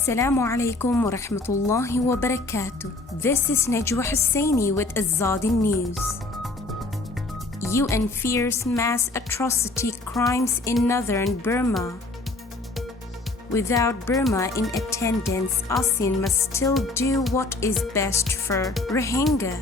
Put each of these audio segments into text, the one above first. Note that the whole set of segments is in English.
Assalamu alaikum wa rahmatullahi wa barakatuh. This is Najwa Husseini with Azadi News. UN fears mass atrocity crimes in northern Burma. Without Burma in attendance, ASEAN must still do what is best for Rohingya.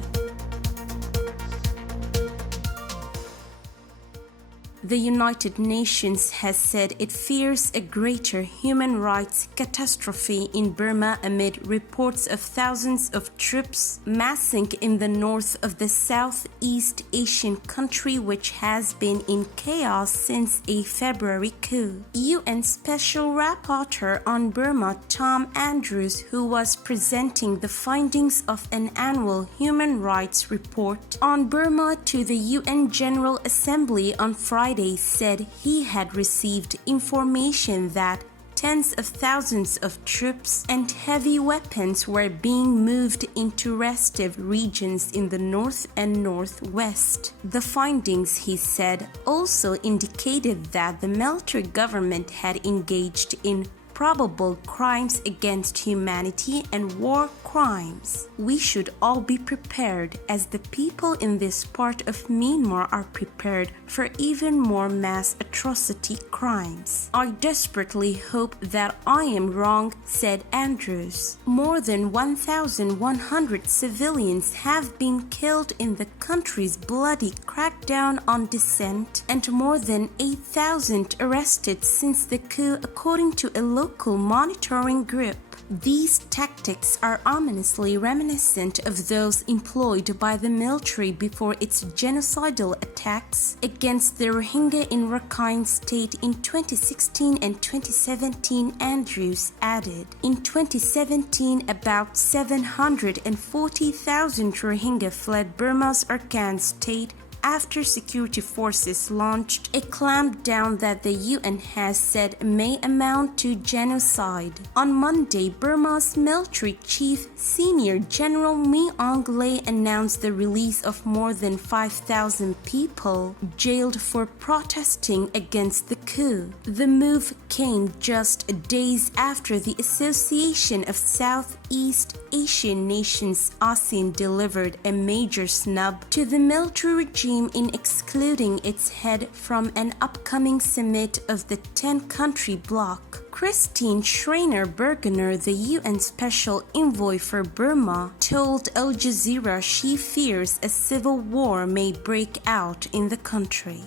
The United Nations has said it fears a greater human rights catastrophe in Burma amid reports of thousands of troops massing in the north of the Southeast Asian country, which has been in chaos since a February coup. UN Special Rapporteur on Burma Tom Andrews, who was presenting the findings of an annual human rights report on Burma to the UN General Assembly on Friday, said he had received information that tens of thousands of troops and heavy weapons were being moved into restive regions in the north and northwest. The findings, he said, also indicated that the military government had engaged in probable crimes against humanity and war crimes. We should all be prepared, as the people in this part of Myanmar are prepared for even more mass atrocity crimes. I desperately hope that I am wrong, said Andrews. More than 1,100 civilians have been killed in the country's bloody crackdown on dissent, and more than 8,000 arrested since the coup, according to a local monitoring group. These tactics are ominously reminiscent of those employed by the military before its genocidal attacks against the Rohingya in Rakhine State in 2016 and 2017, Andrews added. In 2017, about 740,000 Rohingya fled Burma's Rakhine State after security forces launched a clampdown that the UN has said may amount to genocide. On Monday, Burma's military chief, Senior General Mi Aung Hlaing, announced the release of more than 5,000 people jailed for protesting against the coup. The move came just days after the Association of Southeast Asian Nations, ASEAN, delivered a major snub to the military regime in excluding its head from an upcoming summit of the 10-country bloc. Christine Schreiner-Bergener, the UN Special Envoy for Burma, told Al Jazeera she fears a civil war may break out in the country.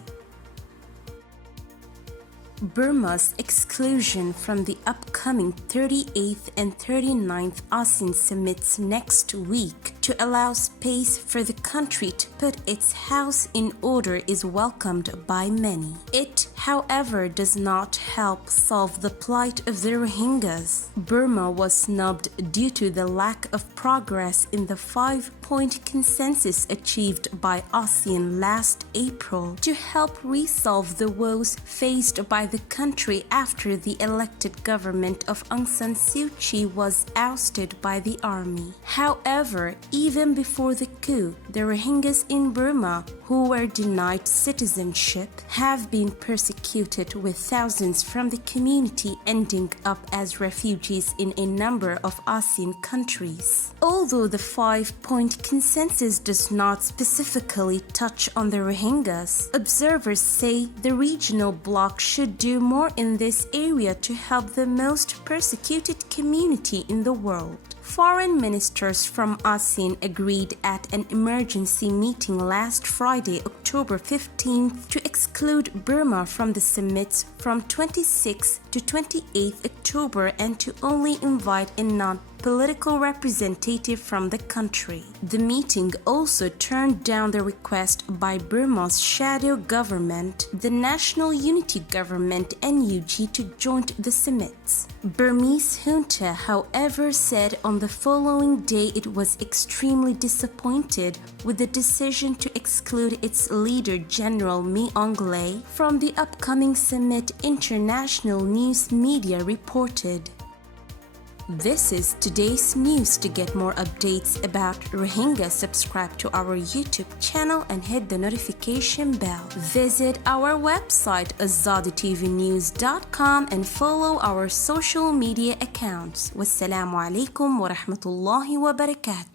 Burma's exclusion from the upcoming 38th and 39th ASEAN summits next week to allow space for the country to put its house in order is welcomed by many. It, however, does not help solve the plight of the Rohingyas. Burma was snubbed due to the lack of progress in the 5-point consensus achieved by ASEAN last April to help resolve the woes faced by the country after the elected government of Aung San Suu Kyi was ousted by the army. However, even before the coup, the Rohingyas in Burma, who were denied citizenship, have been persecuted, with thousands from the community ending up as refugees in a number of ASEAN countries. Although the 5-point consensus does not specifically touch on the Rohingyas, observers say the regional bloc should do more in this area to help the most persecuted community in the world. Foreign ministers from ASEAN agreed at an emergency meeting last Friday, October 15th, to exclude Burma from the summits from 26 to 28 October and to only invite a non-political representative from the country. The meeting also turned down the request by Burma's shadow government, the National Unity Government (NUG), to join the summits. Burmese junta, however, said on the following day it was extremely disappointed with the decision to exclude its leader, General Mi Aung Hlaing, from the upcoming summit, international news media reported. This is today's news. To get more updates about Rohingya, subscribe to our YouTube channel and hit the notification bell. Visit our website azaditvnews.com and follow our social media accounts. Wassalamu alaikum wa rahmatullahi wa barakatuh.